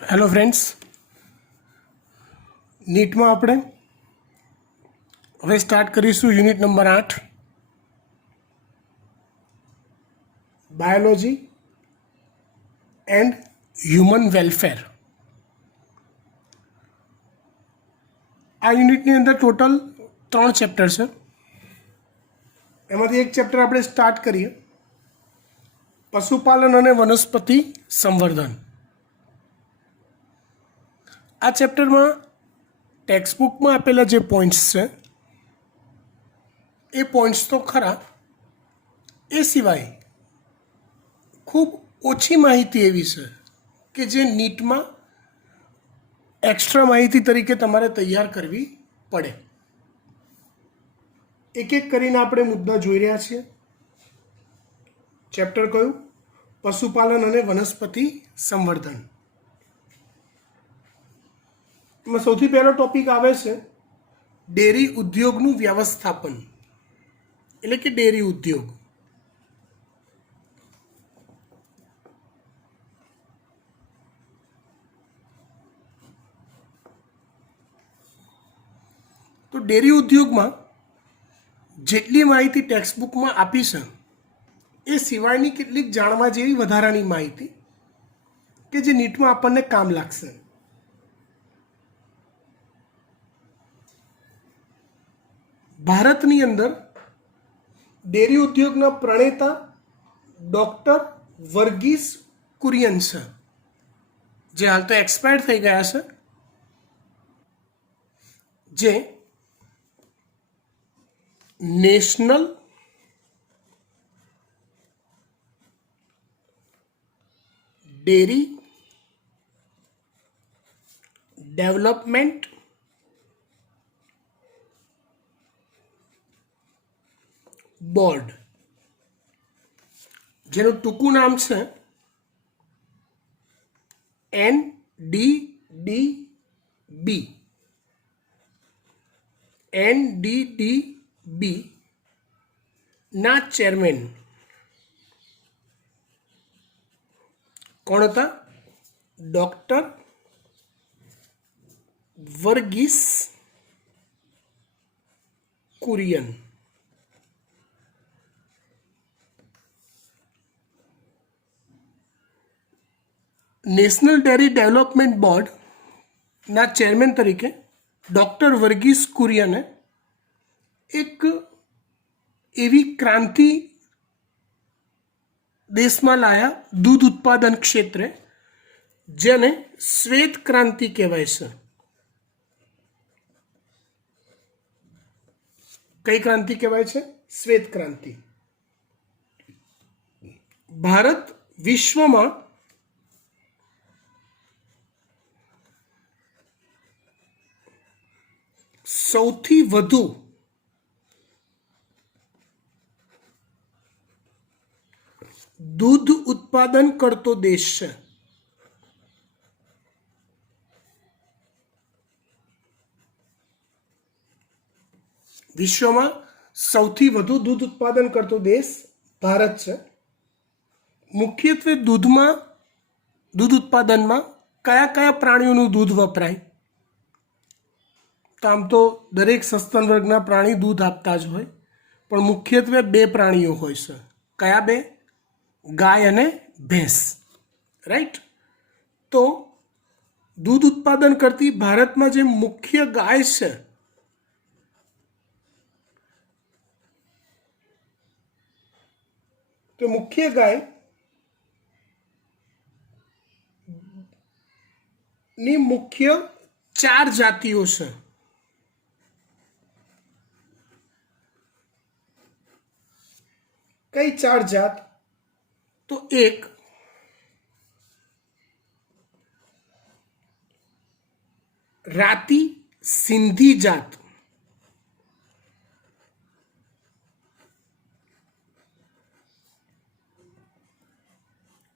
Hello friends, નીટમાં આપણે હવે start કરીશું unit number 8 biology and human welfare. આ યુનિટની અંદર ટોટલ 3 ચેપ્ટર છે. એમાંથી એક ચેપ્ટર આપણે સ્ટાર્ટ કરીએ, પશુપાલન અને વનસ્પતિ સંવર્ધન. આ ચેપ્ટરમાં ટેક્સ્ટબુકમાં આપેલા જે પોઈન્ટ્સ છે એ પોઈન્ટ્સ તો ખરા, એ સિવાય ખૂબ ઓછી માહિતી એવી છે કે જે નીટમાં એક્સ્ટ્રા માહિતી તરીકે તમારે તૈયાર કરવી પડે. એક એક કરીને આપણે મુદ્દા જોઈ રહ્યા છીએ. ચેપ્ટર કયું? પશુપાલન અને વનસ્પતિ સંવર્ધન. એમાં સૌથી પહેલો ટોપિક આવે છે ડેરી ઉદ્યોગનું વ્યવસ્થાપન, એટલે કે ડેરી ઉદ્યોગ. તો ડેરી ઉદ્યોગમાં જેટલી માહિતી ટેક્સ્ટબુકમાં આપી છે એ સિવાયની કેટલીક જાણવા જેવી વધારાની માહિતી કે જે નીટમાં આપણને કામ લાગશે. ભારતની અંદર ડેરી ઉદ્યોગના પ્રણેતા ડૉક્ટર વર્ગીસ કુરિયન છે, જે હાલ તો એક્સપાયર થઈ ગયા છે, જે નેશનલ ડેરી ડેવલપમેન્ટ બોર્ડ, જેનું ટૂંકું નામ છે NDDB. NDDB ના ચેરમેન કોણ હતા? Doctor Verghese Kurian. National dairy development બોર્ડના ચેરમેન તરીકે ડૉક્ટર વર્ગીસ કુરિયને એક એવી ક્રાંતિ દેશમાં લાયા દૂધ ઉત્પાદન ક્ષેત્રે, જેને શ્વેત ક્રાંતિ કહેવાય છે. કઈ ક્રાંતિ કહેવાય છે? શ્વેત ક્રાંતિ. ભારત વિશ્વમાં સૌથી વધુ દૂધ ઉત્પાદન કરતો દેશ છે. વિશ્વમાં સૌથી વધુ દૂધ ઉત્પાદન કરતો દેશ ભારત છે. મુખ્યત્વે દૂધ ઉત્પાદનમાં કયા કયા પ્રાણીઓનું દૂધ વપરાય? તો આમ તો દરેક સસ્તન વર્ગના પ્રાણી દૂધ આપતા જ હોય, પણ મુખ્યત્વે 2 પ્રાણીઓ હોય છે. કયા 2? ગાય અને ભેંસ. રાઈટ. તો દૂધ ઉત્પાદન કરતી ભારતમાં જે મુખ્ય ગાય છે તો મુખ્ય ગાય ની મુખ્ય 4 જાતિઓ છે. કઈ 4 જાત? તો એક રાતી સિંધી જાત,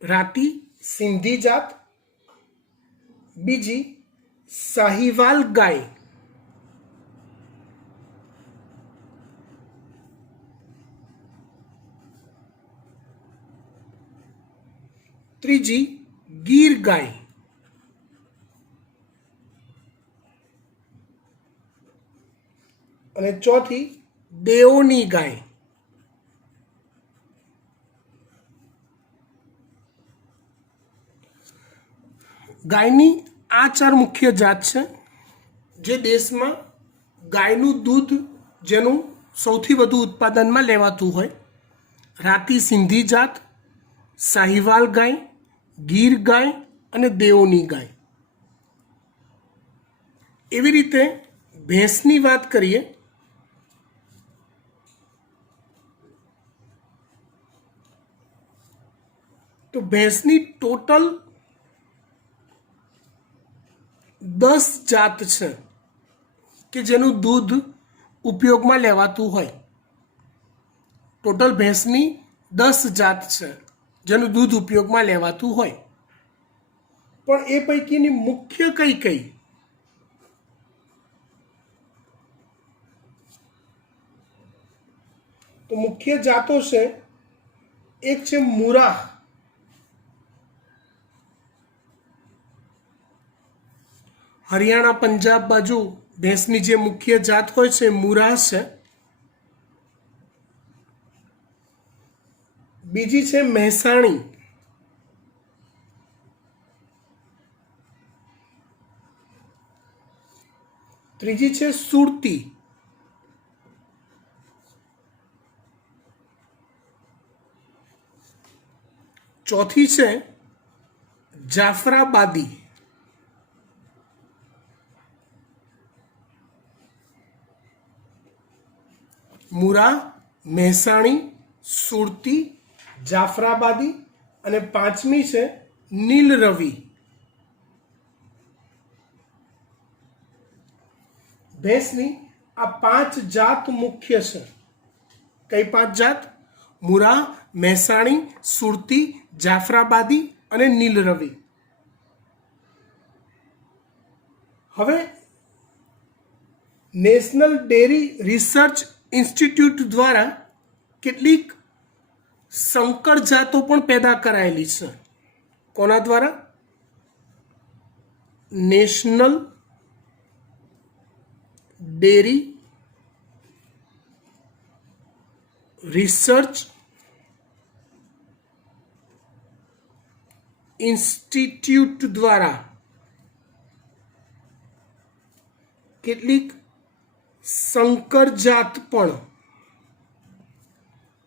રાતી સિંધી જાત. બીજી સાહિવાલ ગાય, ત્રીજી ગીર ગાય, અને ચોથી દેવોની ગાય. ગાયની આ 4 મુખ્ય જાત છે જે દેશમાં ગાયનું દૂધ જેનું સૌથી વધુ ઉત્પાદનમાં લેવાતું હોય. રાતી સિંધી જાત, સાહિવાલ ગાય, ગીર ગાય અને દેવોની ગાય. એવી રીતે ભેંસની વાત કરીએ તો ભેંસની ટોટલ 10 જાત છે કે જેનું દૂધ ઉપયોગમાં લેવાતું હોય. ટોટલ ભેંસની 10 જાત છે જેનું દૂધ ઉપયોગમાં લેવાતું હોય. પણ એ પૈકીની મુખ્ય કઈ કઈ? તો મુખ્ય જાતો છે, એક છે મુરા, હરિયાણા પંજાબ બાજુ ભેંસની જે મુખ્ય જાત હોય છે મુરા છે. બીજી છે મહેસાણી, ત્રીજી છે સુરતી, ચોથી છે જાફરાબાદી, મુરા, મહેસાણી, સુરતી, જાફરાબાદી અને પાંચમી છે નીલ રવિ. ભેંસની આ 5 જાત મુખ્ય છે. કઈ 5 જાત? મુરા, મહેસાણી, સુરતી, જાફરાબાદી અને નીલ રવિ. હવે નેશનલ ડેરી રિસર્ચ ઇન્સ્ટિટ્યૂટ દ્વારા કેટલીક સંકર જાતો પણ પેદા કરાયેલી છે. કોના દ્વારા? નેશનલ ડેરી રિસર્ચ ઇન્સ્ટિટ્યૂટ દ્વારા કેટલીક સંકર જાત પણ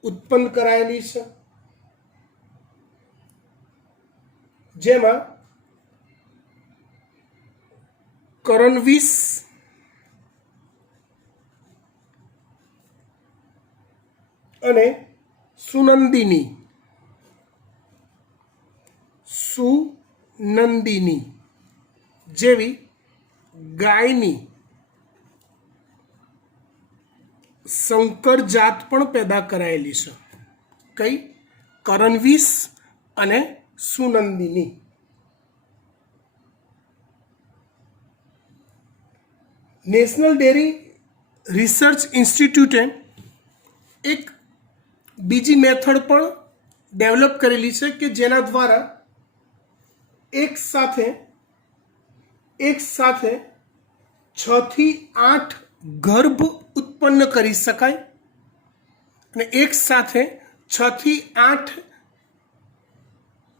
ઉત્પન્ન કરાયેલી છે, જેમાં કરનવીસ, અને સુનંદિની જેવી ગાયની સંકર જાત પણ પેદા કરાયેલી છે. કઈ? કરનવીસ અને સુનંદિની. નેશનલ ડેરી રિસર્ચ ઇન્સ્ટિટ્યૂટે એક બીજી મેથડ પણ ડેવલપ કરેલી છે કે જેના દ્વારા એક સાથે 6 થી 8 ગર્ભ ઉત્પન્ન કરી શકાય અને એક સાથે 6 થી 8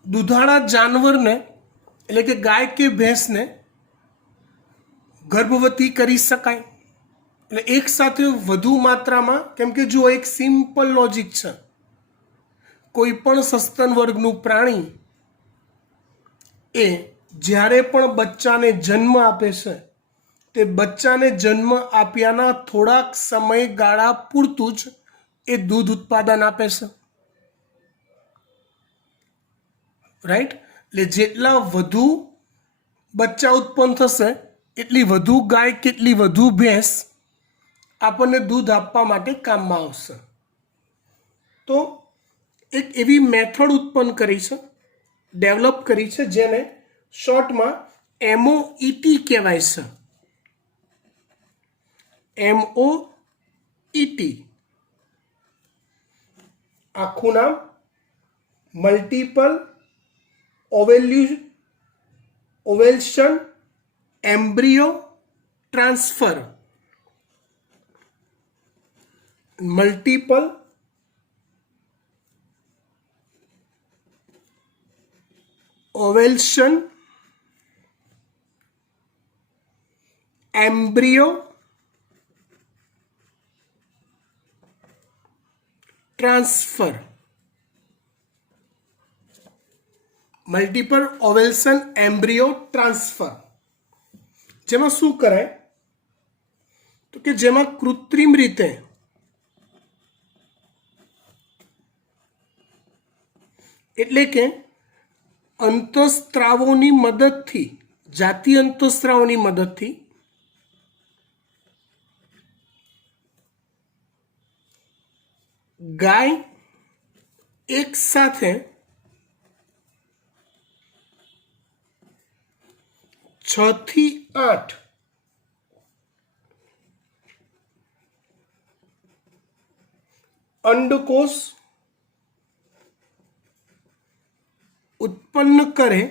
દુધાળા જાનવરને એટલે કે ગાય કે ભેંસને ગર્ભવતી કરી શકાય. એટલે એક સાથે વધુ માત્રામાં, કેમ કે જો એક સિમ્પલ લોજિક છે, કોઈ પણ સસ્તન વર્ગનું પ્રાણી એ જ્યારે પણ બચ્ચાને જન્મ આપે છે તે બચ્ચાને જન્મ આપ્યાના થોડાક સમયગાળા પૂરતું જ એ દૂધ ઉત્પાદન આપે છે. રાઈટ? એટલે જેટલા વધુ બચ્ચા ઉત્પન્ન થશે એટલી વધુ ગાય કેટલી વધુ ભેંસ આપણને દૂધ આપવા માટે કામમાં આવશે. તો એક એવી મેથડ ઉત્પન્ન કરી છે, ડેવલપ કરી છે, જેને શોર્ટમાં MOET કહેવાય છે. MOET આખું નામ multiple ovulation embryo transfer. Multiple ovulation embryo transfer. Multiple ovulation embryo transfer જેમાં શું કરાય તો કે જેમાં કૃત્રિમ રીતે એટલે કે અંતઃસ્ત્રાવોની મદદથી, જાતીય અંતઃસ્ત્રાવોની મદદથી ગાય એક સાથે 6 થી 8 અંડકોષ ઉત્પન્ન કરે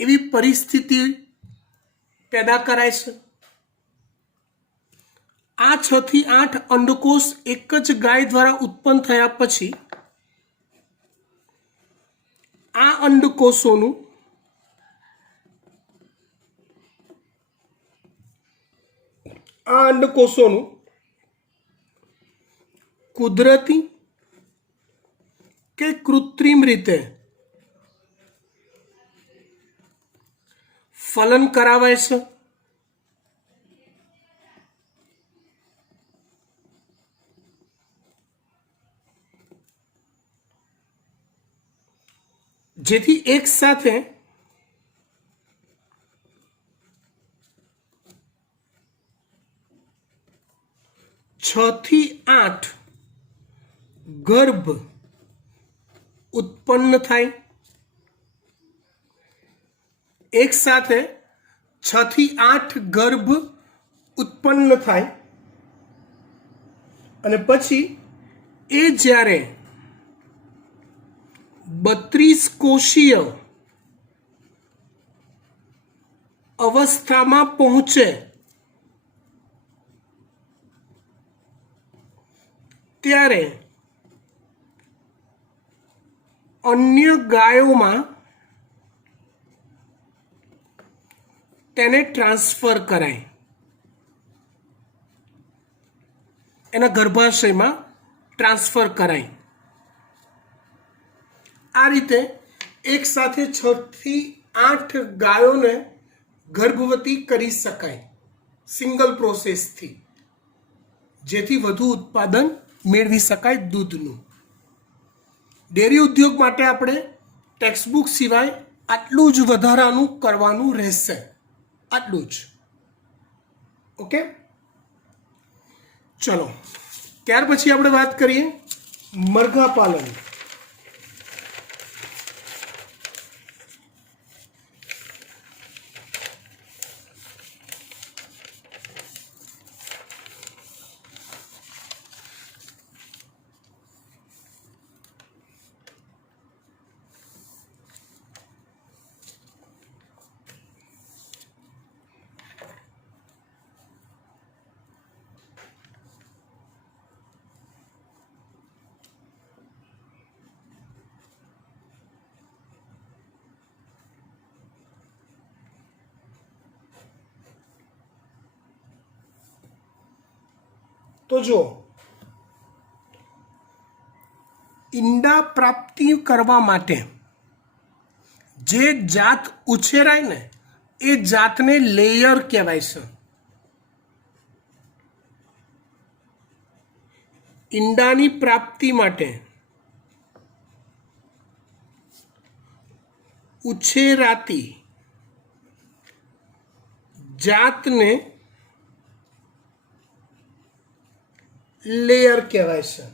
એવી પરિસ્થિતિ પેદા કરાય છે. આ 6 થી 8 અંડકોષ એક જ ગાય દ્વારા ઉત્પન્ન થયા પછી આ અંડકોષોનું કુદરતી કે કૃત્રિમ રીતે ફલન કરાવાય છે. જેથી એક સાથે 6 થી 8 ગર્ભ ઉત્પન્ન થાય. એક સાથે 6 થી 8 ગર્ભ ઉત્પન્ન થાય અને પછી એ જ્યારે 32 કોષીય અવસ્થામાં પહોંચે ત્યારે અન્ય ગાયોમાં તેને ટ્રાન્સફર કરાય, એના ગર્ભાશયમાં ટ્રાન્સફર કરાય. આ રીતે એક સાથે 6 થી 8 ગાયોને ગર્ભવતી કરી શકાય સિંગલ પ્રોસેસથી, જેથી વધુ ઉત્પાદન મેળવી શકાય દૂધનું. ડેરી ઉદ્યોગ માટે આપણે ટેક્સ્ટબુક સિવાય આટલું જ વધારાનું કરવાનું રહેશે, આટલું જ. ઓકે, ચલો ત્યાર પછી આપણે વાત કરીએ મરઘા પાલન. તો જો ઈંડા પ્રાપ્તિ કરવા માટે જે જાત ઉછેરાય ને એ જાતને લેયર કહેવાય છે. ઈંડાની પ્રાપ્તિ માટે ઉછેરાતી જાતને લેયર કહેવાય છે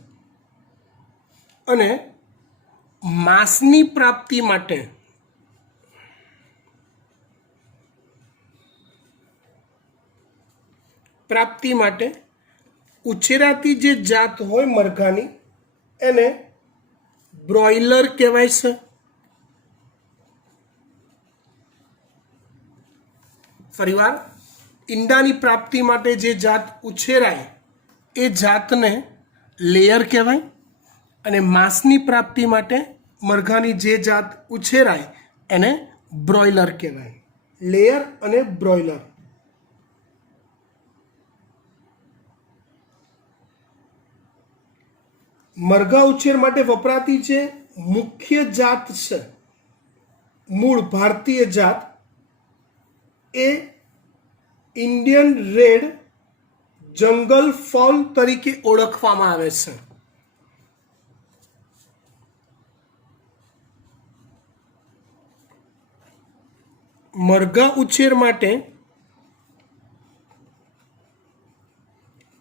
અને માંસની પ્રાપ્તિ માટે ઉછેરાતી જે જાત હોય મરઘાની એને બ્રોઇલર કહેવાય છે. ફરીવાર, ઈંડાની પ્રાપ્તિ માટે જે જાત ઉછેરાય એ જાતને લેયર કહેવાય અને માંસની પ્રાપ્તિ માટે મરઘાની જે જાત ઉછેરાય એને બ્રોઇલર કહેવાય. લેયર અને બ્રોઇલર. મરઘા ઉછેર માટે વપરાતી જે મુખ્ય જાત છે, મૂળ ભારતીય જાત, એ ઇન્ડિયન રેડ જંગલ ફોલ તરીકે ઓળખવામાં આવે છે. મરઘા ઉછેર માટે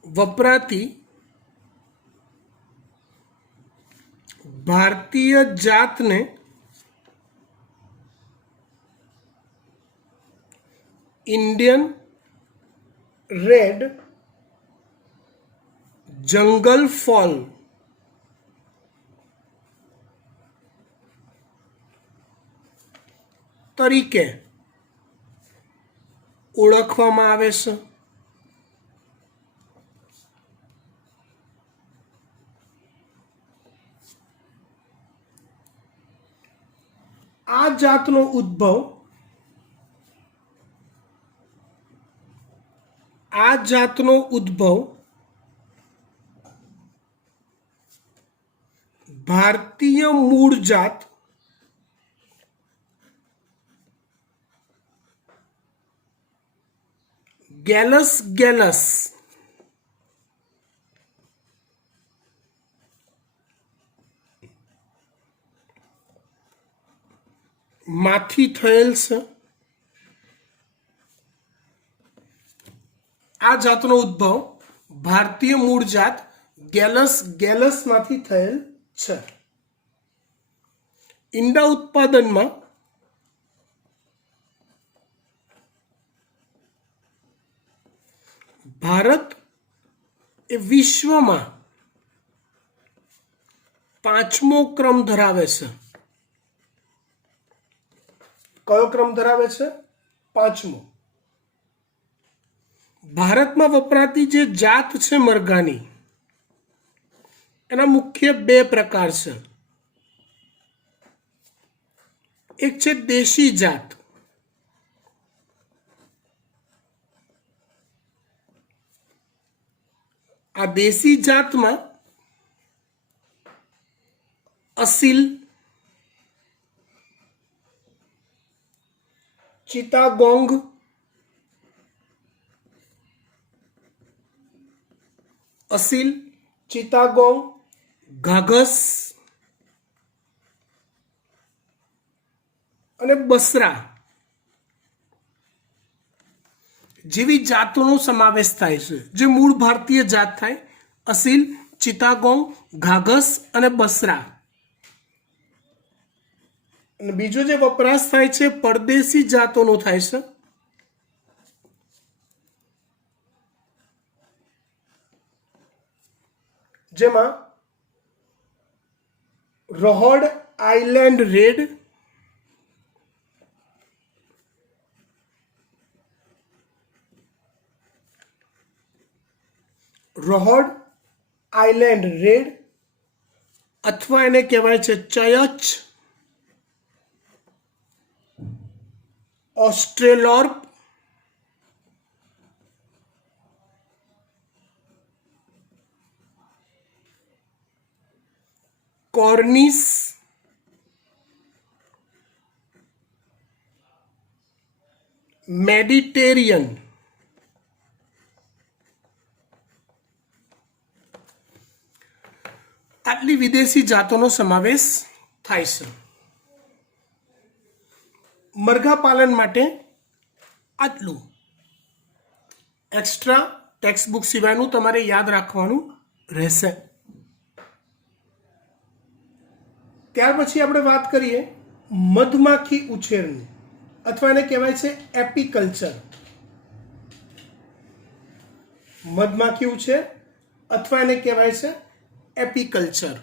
વપરાતી ભારતીય જાતને ઇન્ડિયન રેડ જંગલ ફોલ તરીકે ઓળખવામાં આવે છે. આ જાતનો ઉદ્ભવ ભારતીય મૂળ જાત ગેલસ માંથી થયેલ છે. આ જાતનો ઉદ્ભવ ભારતીય મૂળ જાત ગેલસ માંથી થયેલ છે. ઈંડા ઉત્પાદનમાં ભારત એ વિશ્વમાં 5મો ક્રમ ધરાવે છે. કયો ક્રમ ધરાવે છે? 5મો. ભારતમાં વપરાતી જે જાત છે મરઘાની, એના મુખ્ય 2 પ્રકાર છે. એક છે દેશી જાત. આ દેશી જાતમાં અસીલ, ચિતાગોંગ, ઘાઘસ અને બસરા જેવી જાતોનો સમાવેશ થાય છે. જે મૂળ ભારતીય જાત થાય, અસીલ, ચિતાગોંગ, ઘાઘસ અને બસરા. અને બીજો જે વપરાશ થાય છે પરદેશી જાતોનો થાય છે. જેમાં રોહોડ આઇલેન્ડ રેડ, અથવા એને કહેવાય છે ચયચ, ઓસ્ટ્રેલોર્પ, કોર્નિસ, મેડિટેરિયન, આટલી વિદેશી જાતોનો સમાવેશ થાય છે. મરઘા પાલન માટે આટલું. એક્સ્ટ્રા ટેક્સ્ટ બુક સિવાયનું તમારે યાદ રાખવાનું રહેશે. ત્યાર પછી આપણે વાત કરીએ મધમાખી ઉછેરની, અથવા એને કહેવાય છે એપીકલ્ચર. મધમાખી ઉછેર અથવા એને કહેવાય છે એપીકલ્ચર.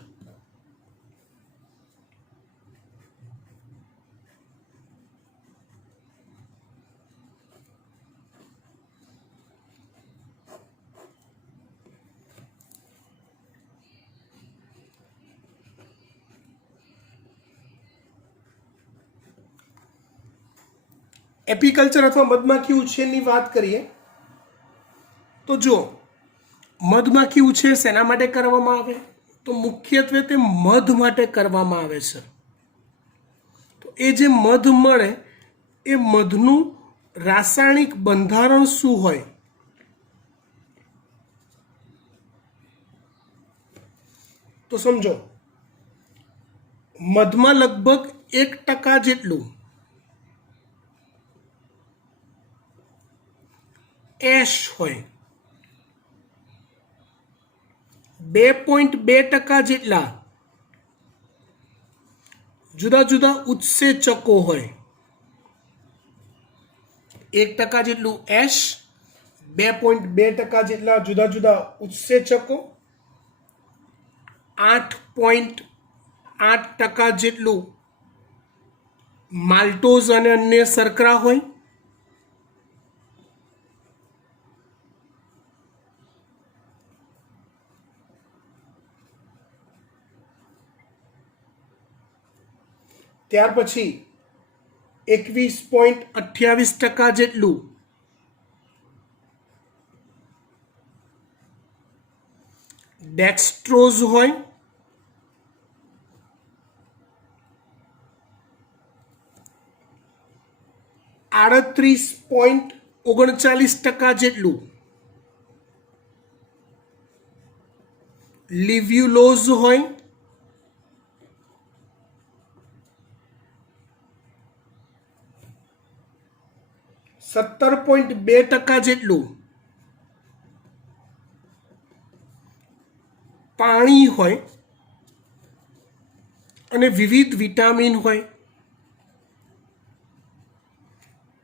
એપીકલ્ચર અથવા મધમાખી ઉછેરની વાત કરીએ તો જો મધમાખી ઉછેર શેના માટે કરવામાં આવે, તો મુખ્યત્વે તે મધ માટે કરવામાં આવે છે. તો એ જે મધ મળે એ મધનું રાસાયણિક બંધારણ શું હોય, તો સમજો મધમાં લગભગ 1% જેટલું એશ હોય, 2.2% જેટલા જુદા જુદા ઉત્સેચકો હોય. 1% જેટલું એશ, 2.2% જેટલા જુદા જુદા ઉત્સેચકો, 8.8% જેટલું માલ્ટોઝ અને અન્ય શર્કરા હોય. ત્યાર પછી 21.28% જેટલું ડેક્સ્ટ્રોઝ હોય. 38.39% જેટલું લિવ્યુલોઝ હોય. 17.2% જેટલું પાણી હોય અને વિવિધ વિટામિન હોય.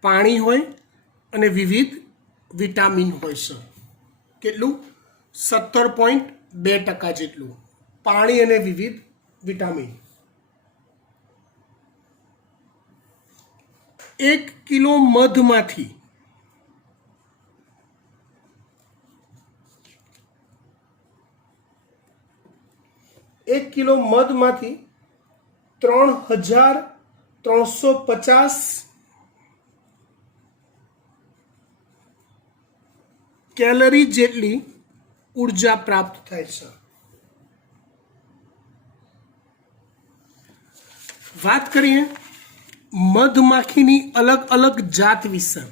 પાણી હોય અને વિવિધ વિટામિન હોય છે. કેટલું? 17.2% જેટલું પાણી અને વિવિધ વિટામિન. 1 કિલો મધમાંથી 3350 કેલરી જેટલી ઉર્જા પ્રાપ્ત થાય છે. વાત કરીએ મધમાખીની અલગ અલગ જાત વિશે.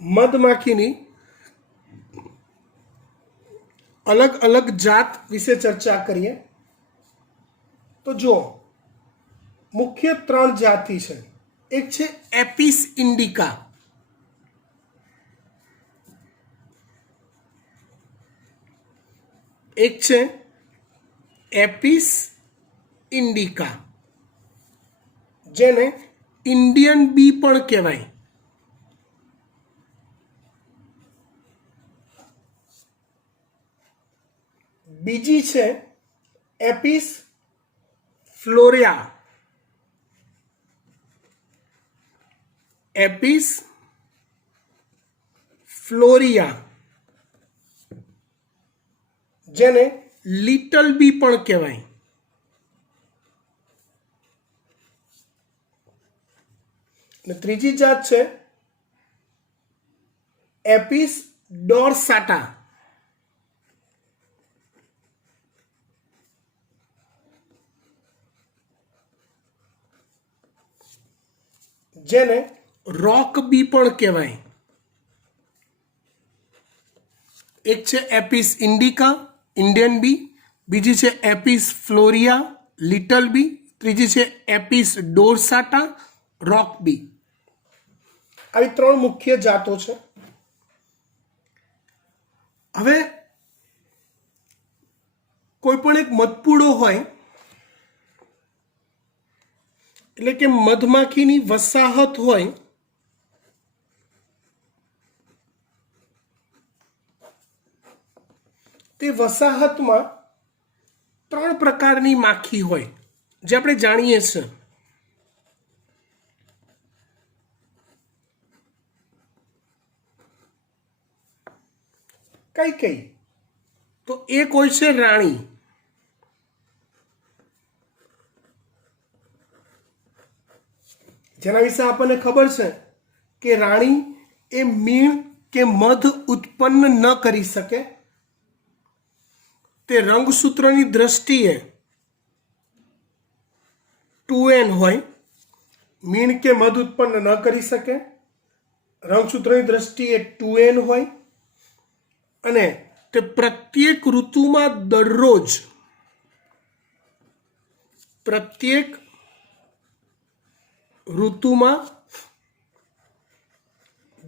મધમાખીની અલગ અલગ જાત વિશે ચર્ચા કરીએ તો જો મુખ્ય 3 જાતિ છે. એક છે એપિસ ઇન્ડિકા, એક છે એપિસ ઇન્ડિકા જેને ઇન્ડિયન બી પણ કહેવાય. બીજી છે એપિસ ફ્લોરિયા, એપિસ ફ્લોરિયા જેને લિટલ બી પણ કહેવાય. અને ત્રીજી જાત છે એપિસ ડોર્સાટા, જેને રોક બી પણ કહેવાય. એક છે એપિસ ઇન્ડિકા ઇન્ડિયન બી, બીજી છે એપિસ ફ્લોરિયા લિટલ બી, ત્રીજી છે એપિસ ડોર્સાટા રોક બી. આવી 3 મુખ્ય જાતો છે. હવે કોઈ પણ એક મધપૂડો હોય એટલે કે મધમાખીની વસાહત હોય તે વસાહતમાં 3 પ્રકારની માખી હોય જે આપણે જાણીએ છીએ. કઈ કઈ? તો એક હોય છે રાણી, જેના વિશે આપણને ખબર છે કે રાણી એ મીણ કે મધ ઉત્પન્ન ન કરી શકે. તે રંગસૂત્રની દ્રષ્ટિએ 2n હોય, મીણ કે મધ ઉત્પન્ન ન કરી શકે, રંગસૂત્રની દ્રષ્ટિએ 2n હોય, અને તે પ્રત્યેક ઋતુમાં દરરોજ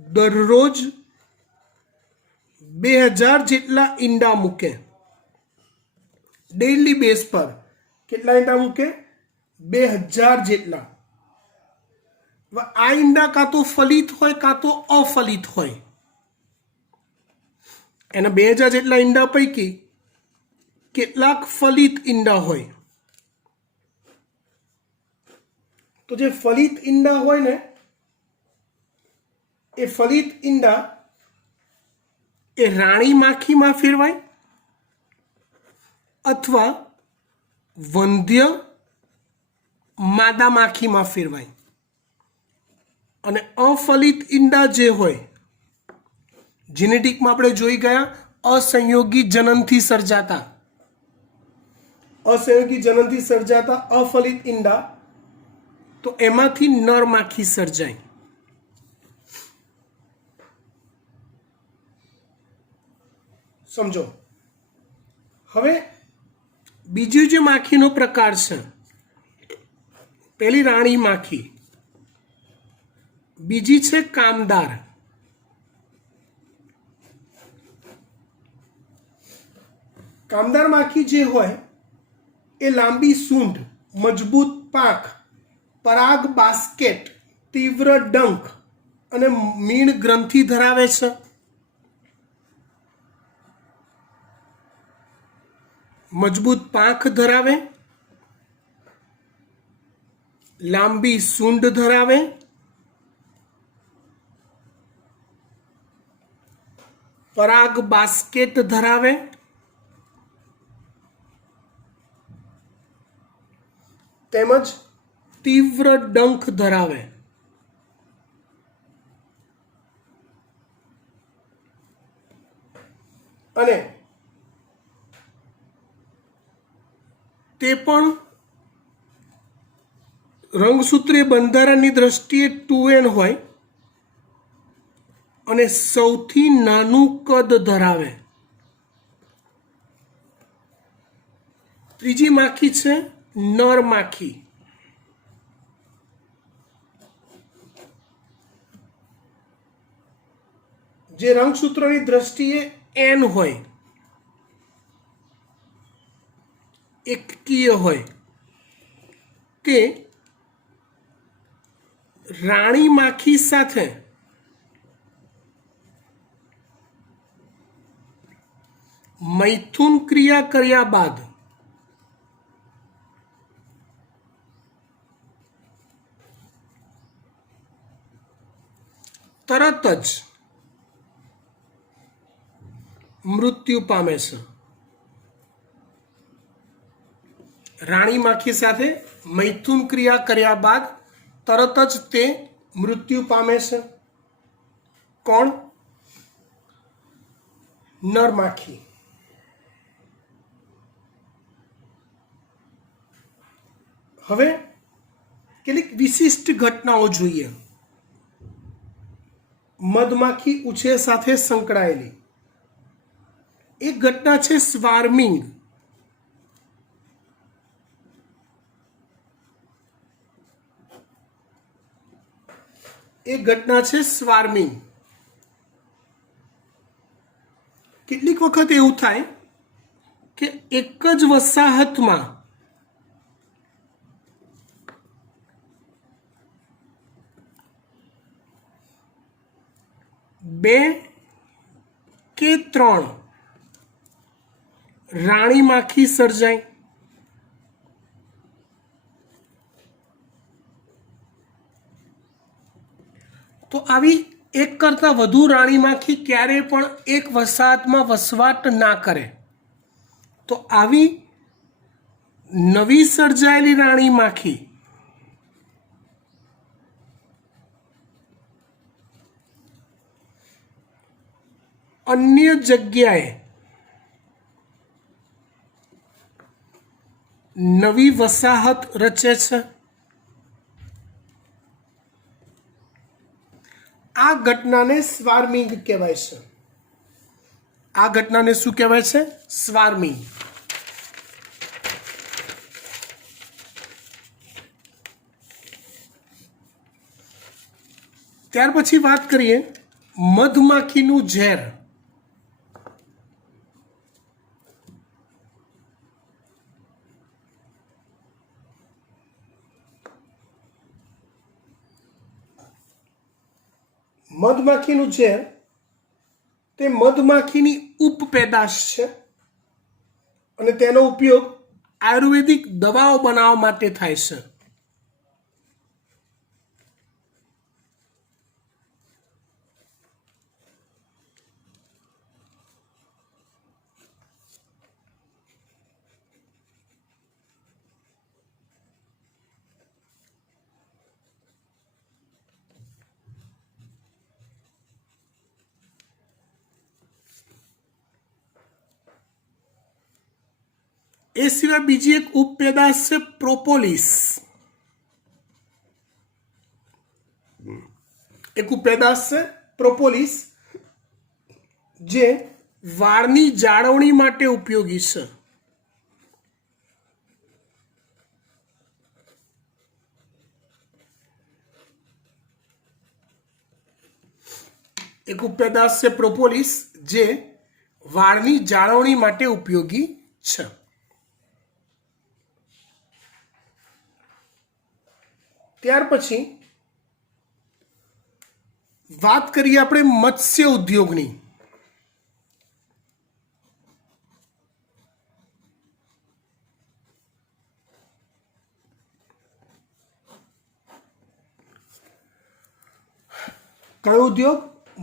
દરરોજ 2000 જેટલા ઈંડા મૂકે. ડેઇલી બેઝ પર કેટલા ઈંડા મૂકે? 2000 જેટલા. આ ઈંડા કાં તો ફલિત હોય કાં તો અફલિત હોય. એના 2000 જેટલા ઈંડા પૈકી કેટલાક ફલિત ઈંડા હોય. તો જે ફલિત ઈંડા હોય ને, એ ફલિત ઈંડા એ રાણી માખીમાં ફેરવાય અથવા વંધ્ય માદા માખીમાં ફેરવાય. અને અફલિત ઈંડા જે હોય, જીનેટિકમાં આપણે જોઈ ગયા અસંયોગી જનનથી સર્જાતા અફલિત ઈંડા, તો એમાંથી નર માખી સર્જાય. સમજો. હવે બીજો જે માખીનો પ્રકાર છે, પહેલી રાણી માખી, બીજી છે કામદાર. કામદાર માખી જે હોય એ લાંબી સૂંઢ, મજબૂત પાંખ, પરાગ બાસ્કેટ, તીવ્ર ડંખ અને મીણ ગ્રંથિ ધરાવે છે. મજબૂત પાંખ ધરાવે, લાંબી સૂંઢ ધરાવે, પરાગ બાસ્કેટ ધરાવે, તેમજ તીવ્ર ડંખ ધરાવે. અને તે પણ રંગસૂત્રીય બંધારણની દ્રષ્ટિએ 2n હોય અને સૌથી નાનું કદ ધરાવે. ત્રીજી માખી છે નર માખી. જે રંગસૂત્રની દ્રષ્ટિએ n હોય, એકકીય હોય. તે રાણી માખી સાથે મૈથુન ક્રિયા કર્યા બાદ તરત જ મૃત્યુ પામે છે. રાણી માખી સાથે મૈથુન ક્રિયા કર્યા બાદ તરત જ તે મૃત્યુ પામે છે. કોણ? નર માખી. હવે કેટલીક વિશિષ્ટ ઘટનાઓ જોઈએ મધમાખી ઉછેર સાથે સંકળાયેલી. એક ઘટના છે સ્વાર્મિંગ. કેટલીક વખત એવું થાય કે એક જ વસાહતમાં બે કે ત્રણ રાણી માખી સર્જાય. તો આવી એક કરતાં વધુ રાણી માખી ક્યારેય પણ એક વસાહતમાં વસવાટ ના કરે. તો આવી નવી સર્જાયેલી રાણી માખી અન્ય જગ્યાએ નવી વસાહત રચે છે. આ ઘટનાને સ્વાર્મિંગ કહેવાય છે. આ ઘટનાને શું કહેવાય છે? સ્વાર્મિંગ. ત્યાર પછી વાત કરીએ મધમાખીનું ઝેર. મધમાખીનું ઝેર તે મધમાખીની ઉપપેદાશ છે અને તેનો ઉપયોગ આયુર્વેદિક દવાઓ બનાવવા માટે થાય છે. એ સિવાય બીજી એક ઉપપેદાશ છે પ્રોપોલિસ. એક ઉપપેદાશ છે પ્રોપોલિસ જે વાળની જાળવણી માટે ઉપયોગી છે. એક ઉપપેદાશ છે પ્રોપોલિસ જે વાળની જાળવણી માટે ઉપયોગી છે. ત્યાર પછી વાત કરીએ આપણે મત્સ્ય ઉદ્યોગની. કયો ઉદ્યોગ?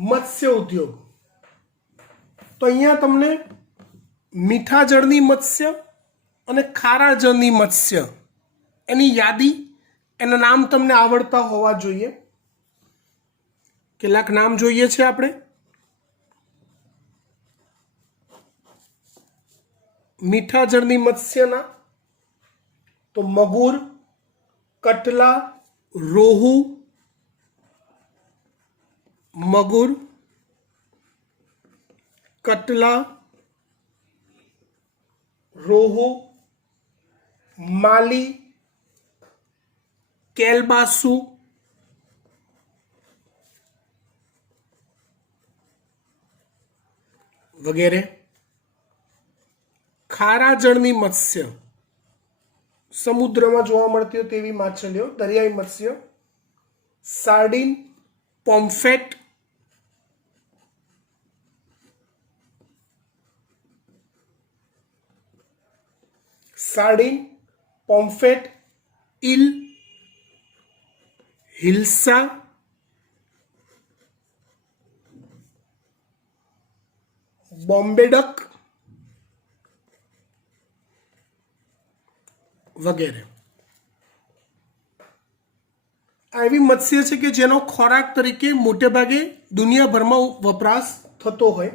મત્સ્ય ઉદ્યોગ. તો અહીંયા તમને મીઠા જળની મત્સ્ય અને ખારા જળની મત્સ્ય એની યાદી, એના નામ તમને આવડતા હોવા જોઈએ. કેટલાક નામ જોઈએ છે આપણે. મીઠા જળની મત્સ્યના તો મગુર, કટલા, રોહુ, મગુર, કટલા, રોહુ, માલી, કેલબાસુ, વગેરે. ખારા જળની મત્સ્ય સમુદ્રમાં જોવા મળતી હોય તેવી માછલીઓ, દરિયાઈ મત્સ્ય, સાર્ડિન, પોમ્ફેટ, સાર્ડિન, પોમ્ફેટ, ઈલ, હિલ્સા, બોમ્બે ડક વગેરે. આ એવી મત્સ્ય છે કે જેનો ખોરાક તરીકે મોટે ભાગે દુનિયાભરમાં વપરાશ થતો હોય.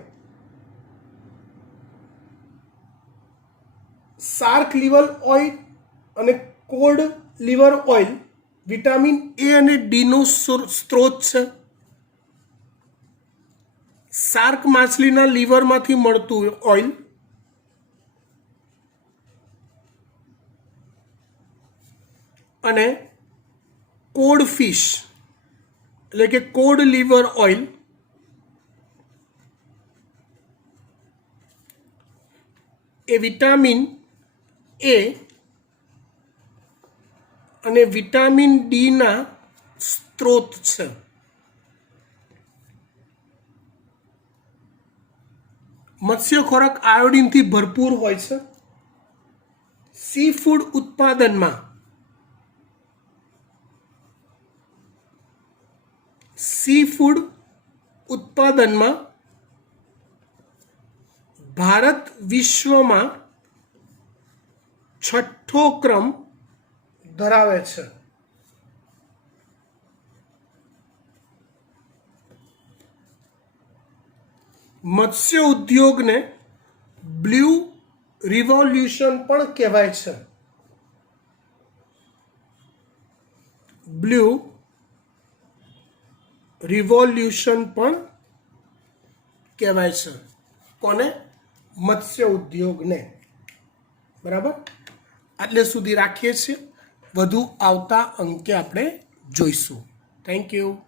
શાર્ક લીવર ઓઇલ અને cod liver oil vitamin A અને ડીનો સ્ત્રોત છે. શાર્ક માછલીના લીવરમાંથી મળતું ઓઇલ અને કોડ ફિશ એટલે કે કોડ લીવર ઓઇલ એ વિટામિન એ અને વિટામિન ડીના સ્ત્રોત છે. મત્સ્ય ખોરાક આયોડિનથી ભરપૂર હોય છે. સી ફૂડ ઉત્પાદનમાં સી ફૂડ ઉત્પાદનમાં ભારત વિશ્વમાં 6ઠ્ઠો ક્રમ ધરાવે છે. મત્સ્ય ઉદ્યોગને બ્લુ રિવોલ્યુશન પણ કહેવાય છે. બ્લુ રિવોલ્યુશન પણ કહેવાય છે. કોને? મત્સ્ય ઉદ્યોગને. બરાબર, આટલે સુધી રાખીએ છીએ. વધુ આવતા અંકે આપણે જોઈશું. Thank you.